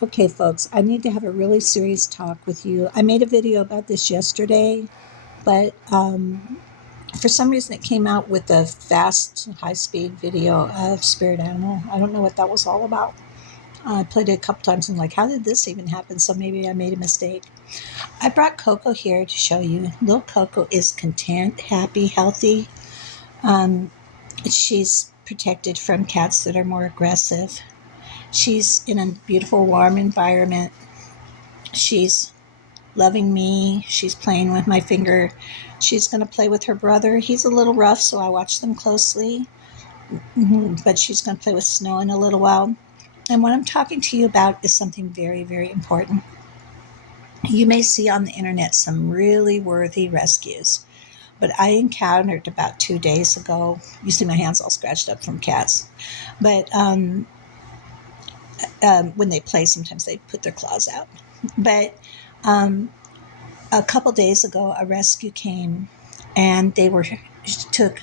Okay, folks, I need to have a really serious talk with you. I made a video about this yesterday, but for some reason it came out with a fast, high speed video of spirit animal. I don't know what that was all about. I played it a couple times and like, how did this even happen? So maybe I made a mistake. I brought Coco here to show you. Little Coco is content, happy, healthy. Um, she's protected from cats that are more aggressive. She's in a beautiful, warm environment. She's loving me. She's playing with my finger. She's going to play with her brother. He's a little rough, so I watch them closely. But she's going to play with Snow in a little while. And what I'm talking to you about is something very, very important. You may see on the internet some really worthy rescues, but I encountered about 2 days ago. You see my hands all scratched up from cats. But when they play, sometimes they put their claws out. But a couple days ago, a rescue came, and they took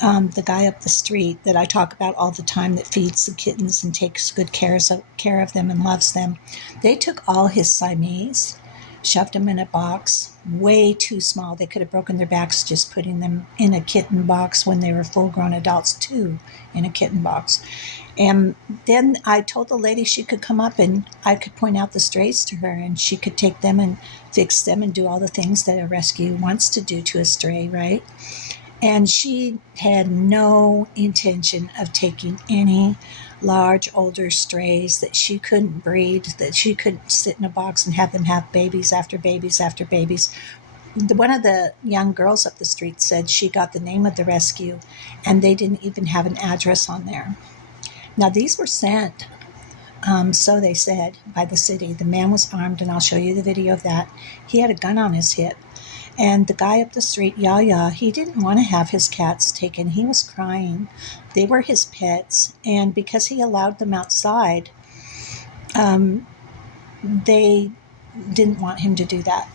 the guy up the street that I talk about all the time that feeds the kittens and takes good care of them and loves them. They took all his Siamese, shoved them in a box, way too small. They could have broken their backs just putting them in a kitten box when they were full-grown adults, too, in a kitten box. And then I told the lady she could come up and I could point out the strays to her and she could take them and fix them and do all the things that a rescue wants to do to a stray, right? And she had no intention of taking any large, older strays that she couldn't breed, that she couldn't sit in a box and have them have babies after babies after babies. One of the young girls up the street said she got the name of the rescue and they didn't even have an address on there. Now, these were sent, so they said, by the city. The man was armed, and I'll show you the video of that. He had a gun on his hip. And the guy up the street, Yaya, he didn't want to have his cats taken. He was crying. They were his pets. And because he allowed them outside, they didn't want him to do that.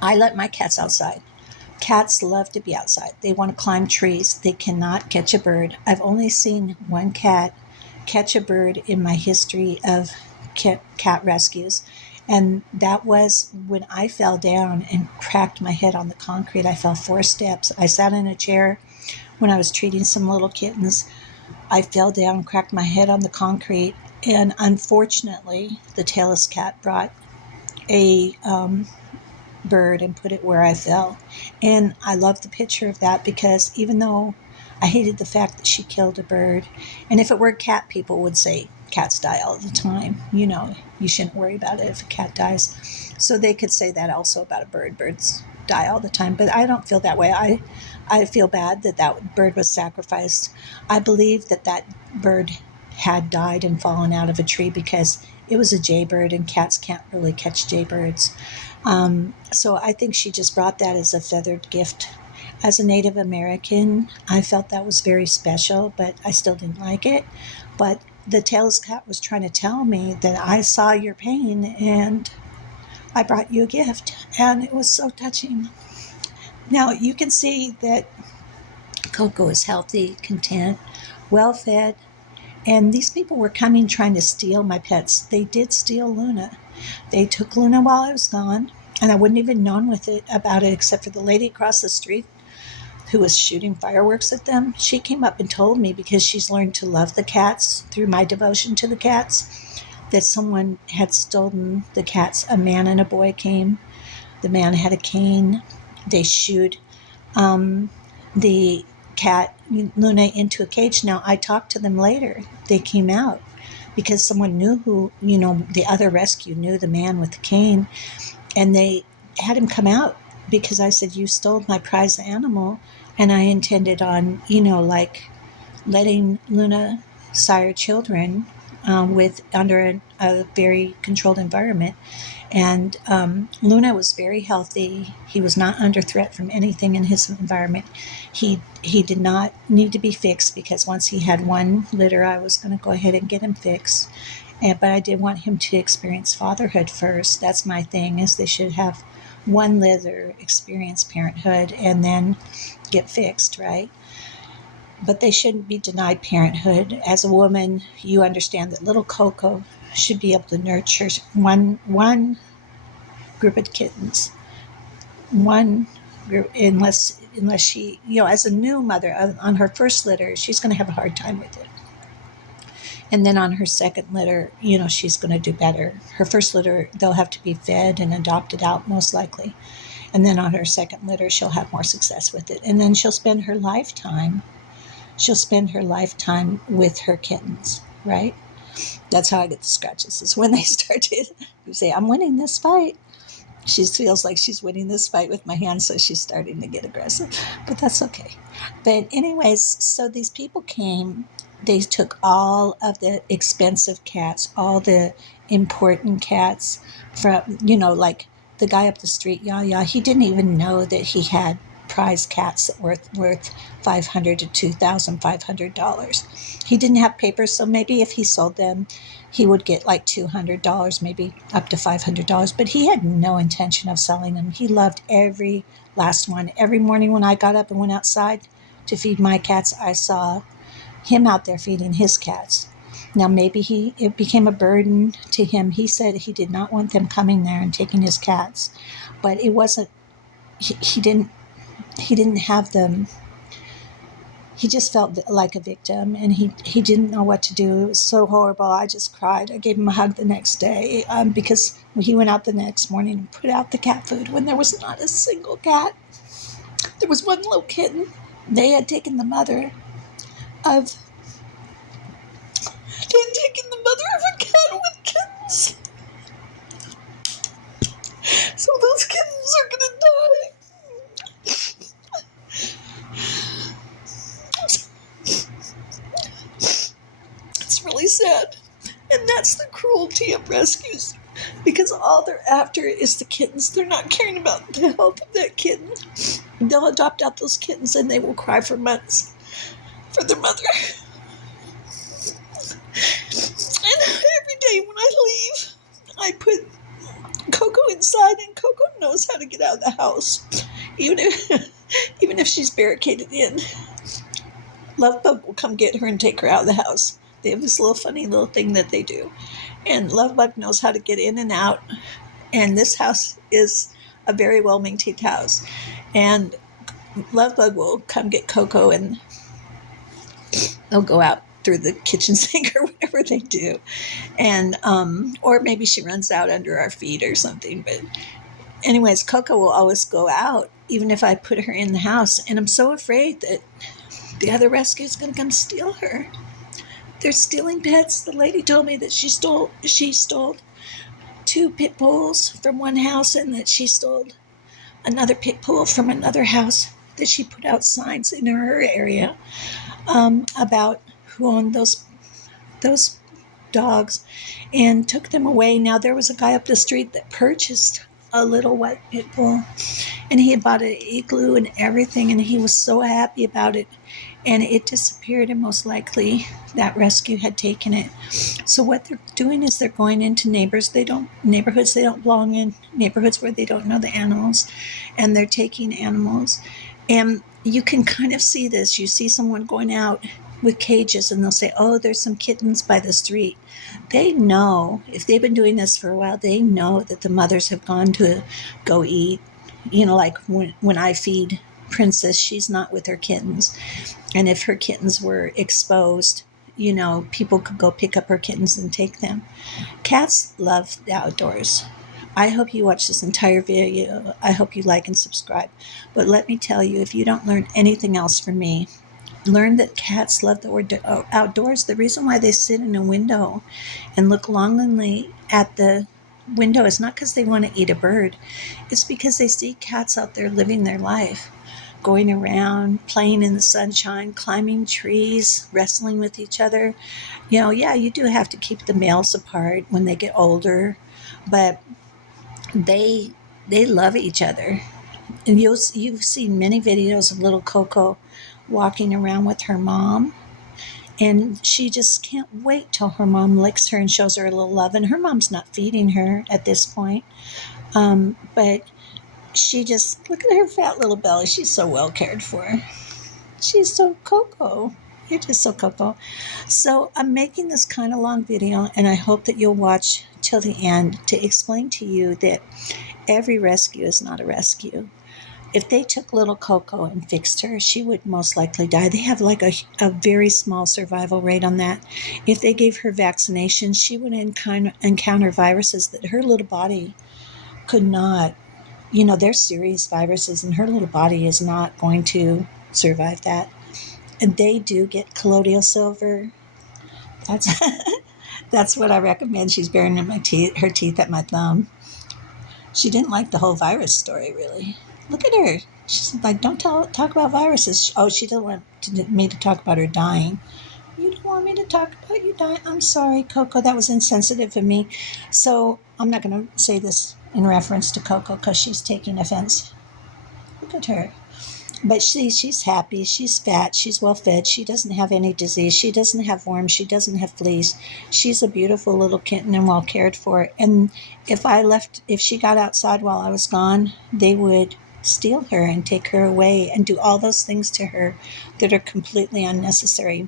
I let my cats outside. Cats love to be outside. They want to climb trees. They cannot catch a bird. I've only seen one cat catch a bird in my history of cat rescues. And that was when I fell down and cracked my head on the concrete. I fell 4 steps. I sat in a chair when I was treating some little kittens. I fell down, cracked my head on the concrete. And unfortunately, the tailless cat brought a bird and put it where I fell. And I love the picture of that because even though I hated the fact that she killed a bird, and if it were a cat, people would say cats die all the time. You know, you shouldn't worry about it if a cat dies. So they could say that also about a bird. Birds die all the time, but I don't feel that way. I feel bad that that bird was sacrificed. I believe that that bird had died and fallen out of a tree because it was a jaybird and cats can't really catch jaybirds. So I think she just brought that as a feathered gift. As a Native American, I felt that was very special, but I still didn't like it. But the tailless cat was trying to tell me that I saw your pain and I brought you a gift. And it was so touching. Now you can see that Coco is healthy, content, well fed. And these people were coming trying to steal my pets. They did steal Luna. They took Luna while I was gone, and I wouldn't even known about it except for the lady across the street who was shooting fireworks at them. She came up and told me because she's learned to love the cats through my devotion to the cats that someone had stolen the cats. A man and a boy came. The man had a cane. They shooed the cat Luna into a cage. Now I talked to them later. They came out because someone knew who, the other rescue knew the man with the cane, and they had him come out because I said, you stole my prize animal, and I intended on, like letting Luna sire children with under a very controlled environment. And Luna was very healthy. He was not under threat from anything in his environment. He did not need to be fixed because once he had one litter, I was going to go ahead and get him fixed. But I did want him to experience fatherhood first. That's my thing, is they should have one litter, experience parenthood, and then get fixed, right? But they shouldn't be denied parenthood. As a woman, you understand that little Coco should be able to nurture one group of kittens, one group, unless she, as a new mother on her first litter, she's going to have a hard time with it. And then on her second litter, she's going to do better. Her first litter, they'll have to be fed and adopted out most likely. And then on her second litter, she'll have more success with it. And then she'll spend her lifetime with her kittens, right? That's how I get the scratches, is when they start to say, I'm winning this fight. She feels like she's winning this fight with my hand, so she's starting to get aggressive. But that's okay. But anyways, so these people came. They took all of the expensive cats, all the important cats from, like the guy up the street, Yaya. He didn't even know that he had prize cats that worth $500 to $2,500. He didn't have papers, so maybe if he sold them, he would get like $200, maybe up to $500. But he had no intention of selling them. He loved every last one. Every morning when I got up and went outside to feed my cats, I saw him out there feeding his cats. Now maybe it became a burden to him. He said he did not want them coming there and taking his cats, but it wasn't. He didn't have them. He just felt like a victim, and he didn't know what to do. It was so horrible. I just cried. I gave him a hug the next day because he went out the next morning and put out the cat food when there was not a single cat. There was one little kitten. They had taken the mother of a cat with kittens. So those kittens are gonna die. It's really sad. And that's the cruelty of rescues, because all they're after is the kittens. They're not caring about the health of that kitten. They'll adopt out those kittens and they will cry for months for their mother. And every day when I leave, I put Coco inside, and Coco knows how to get out of the house, even if she's barricaded in. Lovebug will come get her and take her out of the house. They have this little funny little thing that they do, and Lovebug knows how to get in and out. And this house is a very well maintained house, and Lovebug will come get Coco, and they'll go out through the kitchen sink or whatever they do, and or maybe she runs out under our feet or something. But anyways, Coco will always go out even if I put her in the house, and I'm so afraid that the other rescue is going to come steal her. They're stealing pets. The lady told me that she stole 2 pit bulls from one house, and that she stole another pit bull from another house, that she put out signs in her area about who owned those dogs, and took them away. Now, there was a guy up the street that purchased a little white pit bull, and he had bought an igloo and everything, and he was so happy about it, and it disappeared, and most likely that rescue had taken it. So what they're doing is they're going into neighborhoods they don't belong in, neighborhoods where they don't know the animals, and they're taking animals. And you can kind of see this. You see someone going out with cages, and they'll say, oh, there's some kittens by the street. They know, if they've been doing this for a while, they know that the mothers have gone to go eat. Like when I feed Princess, she's not with her kittens. And if her kittens were exposed, people could go pick up her kittens and take them. Cats love the outdoors. I hope you watch this entire video. I hope you like and subscribe. But let me tell you, if you don't learn anything else from me, learn that cats love the outdoors. The reason why they sit in a window and look longingly at the window is not because they want to eat a bird. It's because they see cats out there living their life, going around, playing in the sunshine, climbing trees, wrestling with each other. You do have to keep the males apart when they get older, but they love each other. And you've seen many videos of little Coco walking around with her mom, and she just can't wait till her mom licks her and shows her a little love. And her mom's not feeding her at this point, but she just, look at her fat little belly. She's so well cared for. She's so Coco. You're just so Coco. So I'm making this kind of long video, and I hope that you'll watch till the end to explain to you that every rescue is not a rescue. If they took little Coco and fixed her, she would most likely die. They have like a very small survival rate on that. If they gave her vaccinations, she would encounter viruses that her little body could not. They're serious viruses, and her little body is not going to survive that. And they do get colloidal silver. That's that's what I recommend. She's burying her teeth at my thumb. She didn't like the whole virus story, really. Look at her. She's like, don't talk about viruses. Oh, she didn't want me to talk about her dying. You don't want me to talk about you dying? I'm sorry, Coco. That was insensitive of me. So I'm not going to say this in reference to Coco because she's taking offense. Look at her. But she's happy. She's fat. She's well fed. She doesn't have any disease. She doesn't have worms. She doesn't have fleas. She's a beautiful little kitten and well cared for. And if she got outside while I was gone, they would steal her and take her away and do all those things to her that are completely unnecessary.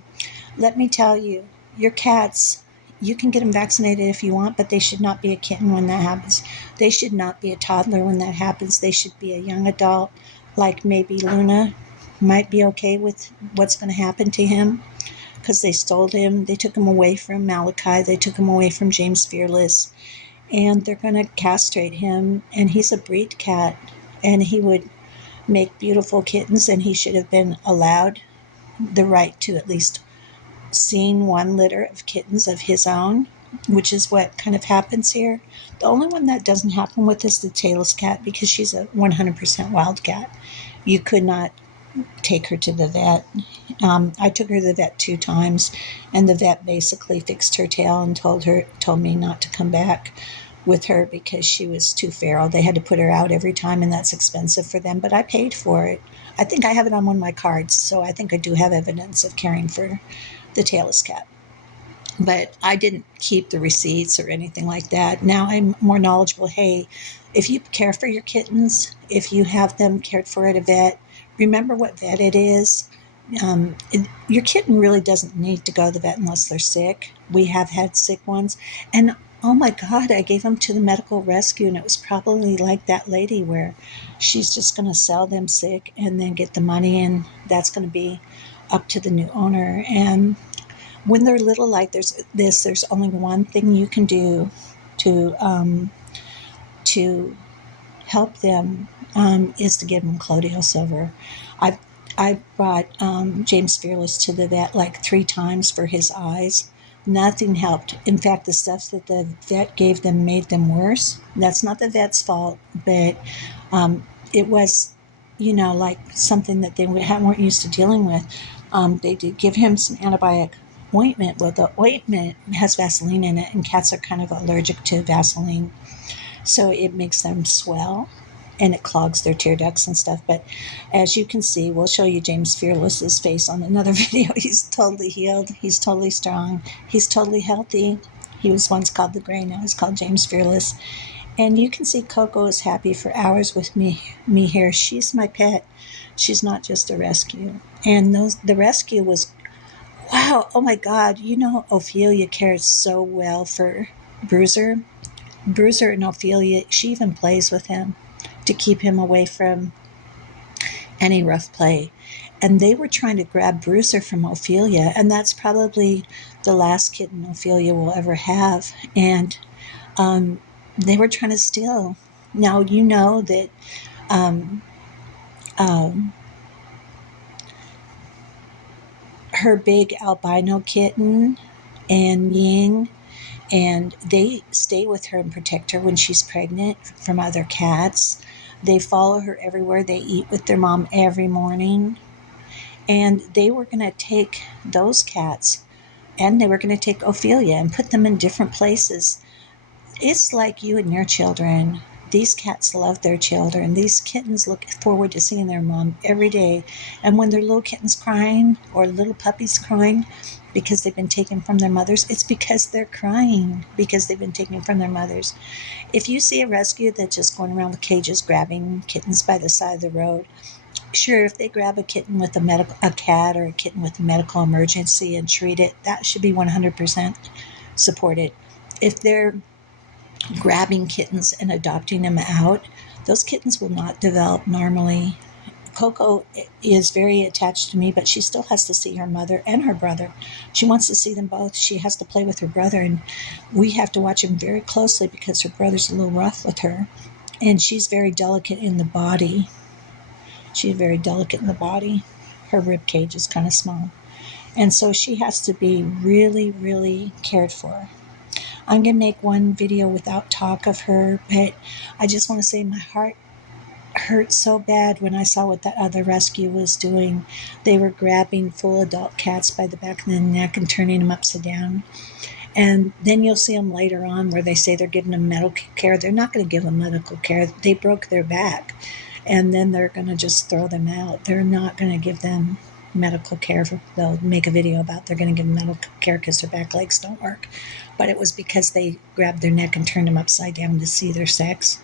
Let me tell you, your cats, you can get them vaccinated if you want, but they should not be a kitten when that happens. They should not be a toddler when that happens. They should be a young adult, like maybe Luna might be okay with what's going to happen to him because they stole him. They took him away from Malachi. They took him away from James Fearless. And they're going to castrate him. And he's a breed cat. And he would make beautiful kittens, and he should have been allowed the right to at least seen one litter of kittens of his own, which is what kind of happens here. The only one that doesn't happen with is the tailless cat because she's a 100% wild cat. You could not take her to the vet. I took her to the vet 2 times, and the vet basically fixed her tail and told me not to come back with her because she was too feral. They had to put her out every time, and that's expensive for them, but I paid for it. I think I have it on one of my cards, so I think I do have evidence of caring for the tailless cat. But I didn't keep the receipts or anything like that. Now I'm more knowledgeable. Hey, if you care for your kittens, if you have them cared for at a vet, remember what vet it is. Your kitten really doesn't need to go to the vet unless they're sick. We have had sick ones. And oh my God, I gave them to the medical rescue, and it was probably like that lady where she's just going to sell them sick and then get the money, and that's going to be up to the new owner. And when they're little like there's only one thing you can do to help them is to give them colloidal silver. I've I brought James Fearless to the vet like 3 times for his eyes. Nothing helped. In fact, the stuff that the vet gave them made them worse. That's not the vet's fault, but it was, like something that they weren't used to dealing with. They did give him some antibiotic ointment. Well, the ointment has Vaseline in it, and cats are kind of allergic to Vaseline. So it makes them swell and it clogs their tear ducts and stuff. But as you can see, we'll show you James Fearless's face on another video. He's totally healed. He's totally strong. He's totally healthy. He was once called the Gray, now he's called James Fearless. And you can see Coco is happy for hours with me here. She's my pet. She's not just a rescue. And the rescue was, wow, oh my God. Ophelia cares so well for Bruiser. Bruiser and Ophelia, she even plays with him to keep him away from any rough play. And they were trying to grab Bruiser from Ophelia, and that's probably the last kitten Ophelia will ever have. And they were trying to steal. Now, you know that um, um, her big albino kitten and Ying, and they stay with her and protect her when she's pregnant from other cats. They follow her everywhere. They eat with their mom every morning. And they were going to take those cats and they were going to take Ophelia and put them in different places. It's like you and your children. These cats love their children. These kittens look forward to seeing their mom every day. And when their little kittens crying or little puppies crying because they've been taken from their mothers, it's because they're crying because they've been taken from their mothers. If you see a rescue that's just going around with cages grabbing kittens by the side of the road, Sure, if they grab a kitten with a cat or a kitten with a medical emergency and treat it, that should be 100% supported. If they're grabbing kittens and adopting them out, those kittens will not develop normally. Coco is very attached to me, but she still has to see her mother and her brother. She wants to see them both. She has to play with her brother, and we have to watch him very closely because her brother's a little rough with her. And she's very delicate in the body. She's very delicate in the body. Her rib cage is kind of small. And so she has to be really, really cared for. I'm going to make one video without talk of her, but I just want to say my heart hurt so bad when I saw what that other rescue was doing. They were grabbing full adult cats by the back of the neck and turning them upside down. And then you'll see them later on where they say they're giving them medical care. They're not going to give them medical care. They broke their back. And then they're going to just throw them out. They're not going to give them medical care. They'll make a video about they're going to give them medical care because their back legs don't work. But it was because they grabbed their neck and turned them upside down to see their sex.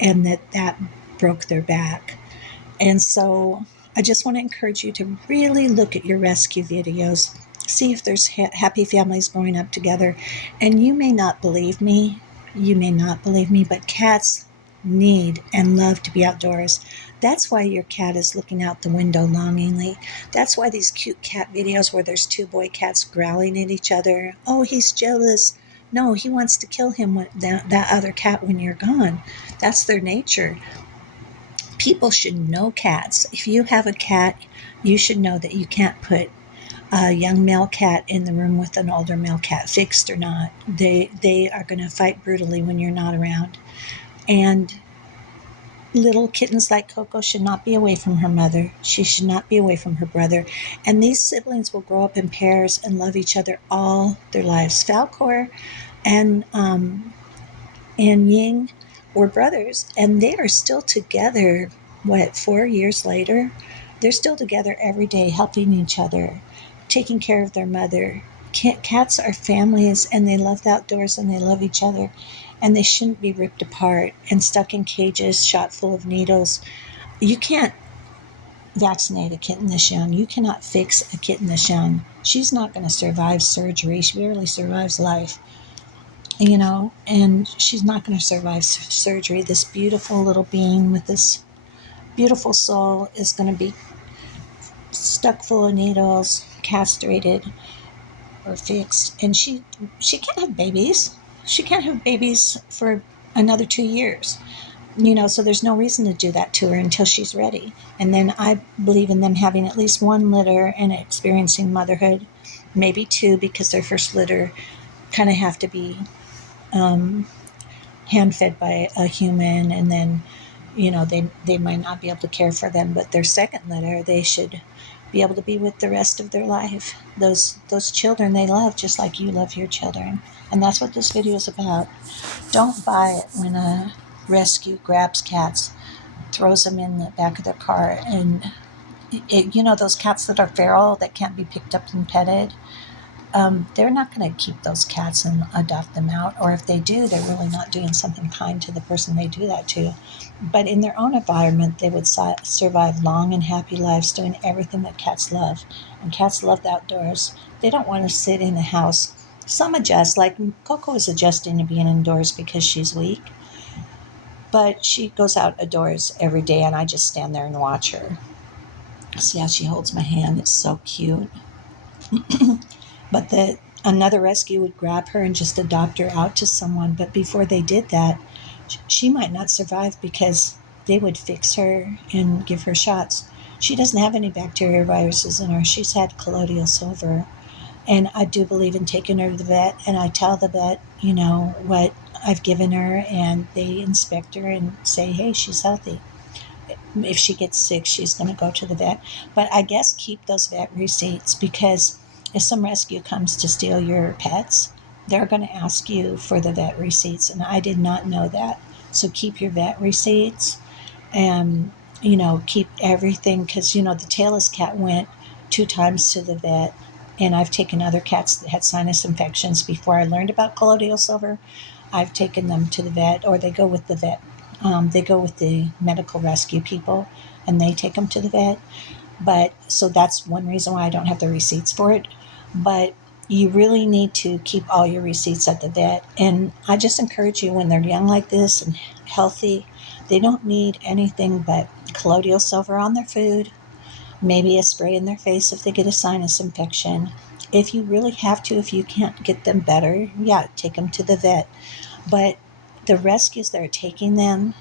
And that broke their back. And so I just want to encourage you to really look at your rescue videos. See if there's happy families growing up together. And you may not believe me. But cats need and love to be outdoors. That's why your cat is looking out the window longingly. That's why these cute cat videos where there's two boy cats growling at each other. Oh, he's jealous. No, he wants to kill him, that other cat, when you're gone. That's their nature. People should know cats. If you have a cat, you should know that you can't put a young male cat in the room with an older male cat, fixed or not. They are going to fight brutally when you're not around. And little kittens like Coco should not be away from her mother. She should not be away from her brother. And these siblings will grow up in pairs and love each other all their lives. Falcor and Ying were brothers, and they are still together, 4 years later? They're still together every day, helping each other, taking care of their mother. Cats are families, and they love the outdoors, and they love each other, and they shouldn't be ripped apart and stuck in cages, shot full of needles. You can't vaccinate a kitten this young. You cannot fix a kitten this young. She's not going to survive surgery. She barely survives life. And she's not going to survive surgery. This beautiful little being with this beautiful soul is going to be stuck full of needles, castrated, or fixed. And she can't have babies. She can't have babies for another 2 years. So there's no reason to do that to her until she's ready. And then I believe in them having at least one litter and experiencing motherhood, maybe two, because their first litter kind of have to be hand-fed by a human, and then they might not be able to care for them, but their second litter, they should be able to be with the rest of their life. Those children they love, just like you love your children. And that's what this video is about. Don't buy it when a rescue grabs cats, throws them in the back of their car, and those cats that are feral, that can't be picked up and petted. They're not going to keep those cats and adopt them out. Or if they do, they're really not doing something kind to the person they do that to. But in their own environment, they would survive long and happy lives doing everything that cats love. And cats love the outdoors. They don't want to sit in a house. Some adjust, like Coco is adjusting to being indoors because she's weak. But she goes outdoors every day, and I just stand there and watch her. See how she holds my hand? It's so cute. But another rescue would grab her and just adopt her out to someone. But before they did that, she might not survive because they would fix her and give her shots. She doesn't have any bacteria or viruses in her. She's had colloidal silver. And I do believe in taking her to the vet. And I tell the vet, what I've given her. And they inspect her and say, hey, she's healthy. If she gets sick, she's going to go to the vet. But I guess keep those vet receipts, because if some rescue comes to steal your pets, they're going to ask you for the vet receipts. And I did not know that. So keep your vet receipts and, keep everything. Because, the tailless cat went 2 times to the vet. And I've taken other cats that had sinus infections before I learned about colloidal silver. I've taken them to the vet, or they go with the vet. They go with the medical rescue people and they take them to the vet. But so that's one reason why I don't have the receipts for it. But you really need to keep all your receipts at the vet. And I just encourage you, when they're young like this and healthy, they don't need anything but colloidal silver on their food, maybe a spray in their face if they get a sinus infection. If you really have to, if you can't get them better, yeah, take them to the vet. But the rescues that are taking them,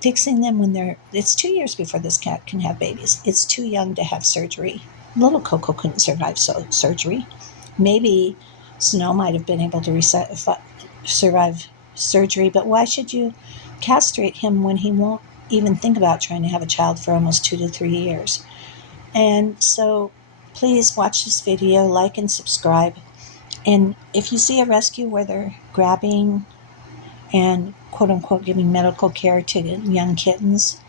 fixing them when it's 2 years before this cat can have babies. It's too young to have surgery. Little Coco couldn't survive surgery. Maybe Snow might have been able to survive surgery, but why should you castrate him when he won't even think about trying to have a child for almost 2 to 3 years? And so please watch this video, like and subscribe. And if you see a rescue where they're grabbing and quote unquote giving medical care to young kittens,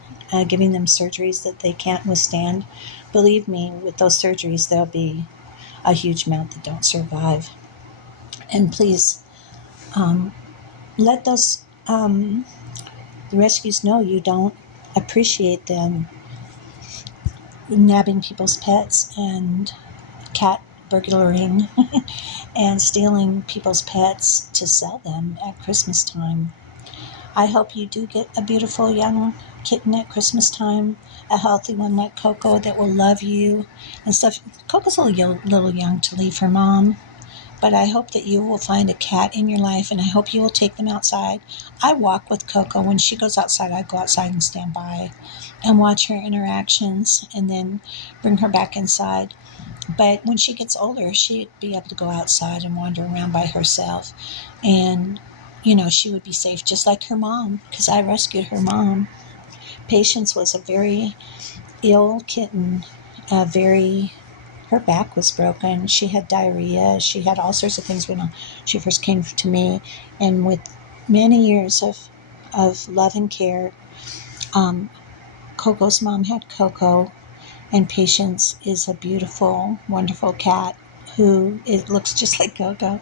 giving them surgeries that they can't withstand, believe me, with those surgeries, there'll be a huge amount that don't survive. And please let those rescues know you don't appreciate them nabbing people's pets and cat burglaring and stealing people's pets to sell them at Christmas time. I hope you do get a beautiful young kitten at Christmas time, a healthy one like Coco that will love you and stuff. Coco's a little young to leave her mom, but I hope that you will find a cat in your life, and I hope you will take them outside. I walk with Coco. When she goes outside, I go outside and stand by and watch her interactions and then bring her back inside. But when she gets older, she'd be able to go outside and wander around by herself. And, she would be safe just like her mom, because I rescued her mom. Patience was a very ill kitten, her back was broken. She had diarrhea. She had all sorts of things when she first came to me. And with many years of love and care, Coco's mom had Coco. And Patience is a beautiful, wonderful cat who it looks just like Coco.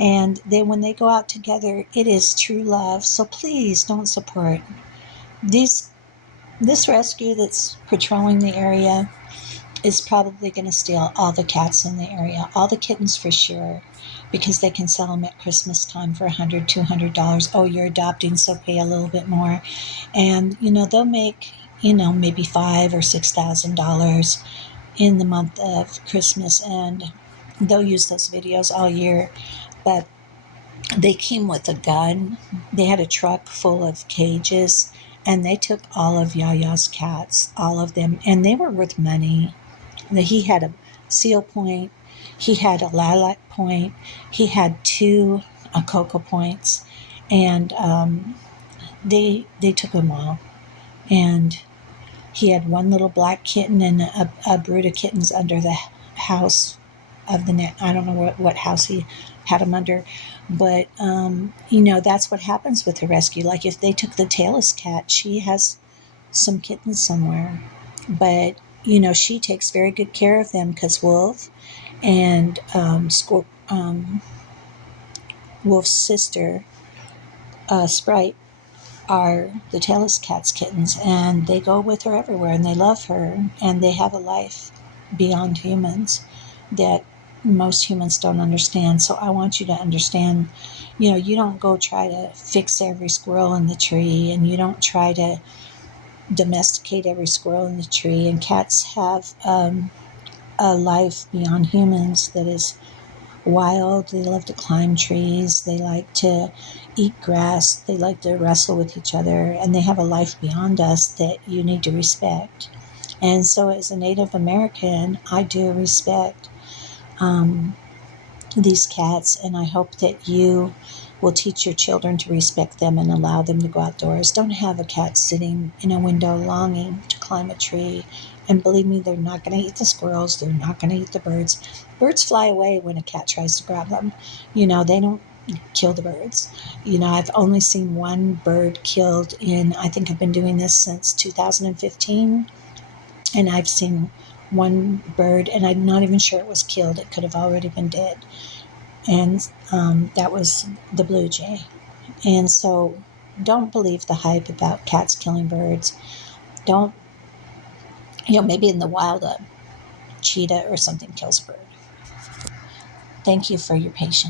And when they go out together, it is true love. So please don't support this rescue that's patrolling the area. Is probably going to steal all the cats in the area, all the kittens for sure, because they can sell them at Christmas time for $100, $200. Oh, you're adopting, so pay a little bit more. And, they'll make, maybe $5,000 or $6,000 in the month of Christmas, and they'll use those videos all year. But they came with a gun. They had a truck full of cages, and they took all of Yaya's cats, all of them, and they were worth money. He had a seal point, he had a lilac point, he had two cocoa points, and they took them all. And he had one little black kitten and a brood of kittens under the house of the net. I don't know what house he had them under, but that's what happens with the rescue. Like if they took the tailless cat, she has some kittens somewhere, but she takes very good care of them because Wolf and Wolf's sister, Sprite, are the tailless cat's kittens, and they go with her everywhere, and they love her, and they have a life beyond humans that most humans don't understand. So I want you to understand, you don't go try to fix every squirrel in the tree, and you don't try to domesticate every squirrel in the tree. And cats have a life beyond humans that is wild. They love to climb trees. They like to eat grass. They like to wrestle with each other. And they have a life beyond us that you need to respect. And so as a Native American, I do respect these cats. And I hope that you will teach your children to respect them and allow them to go outdoors. Don't have a cat sitting in a window longing to climb a tree. And believe me, they're not going to eat the squirrels. They're not going to eat the birds. Birds fly away when a cat tries to grab them. They don't kill the birds. I've only seen one bird killed I think I've been doing this since 2015. And I've seen one bird, and I'm not even sure it was killed. It could have already been dead. And that was the blue jay. And so don't believe the hype about cats killing birds. Don't, maybe in the wild, a cheetah or something kills a bird. Thank you for your patience.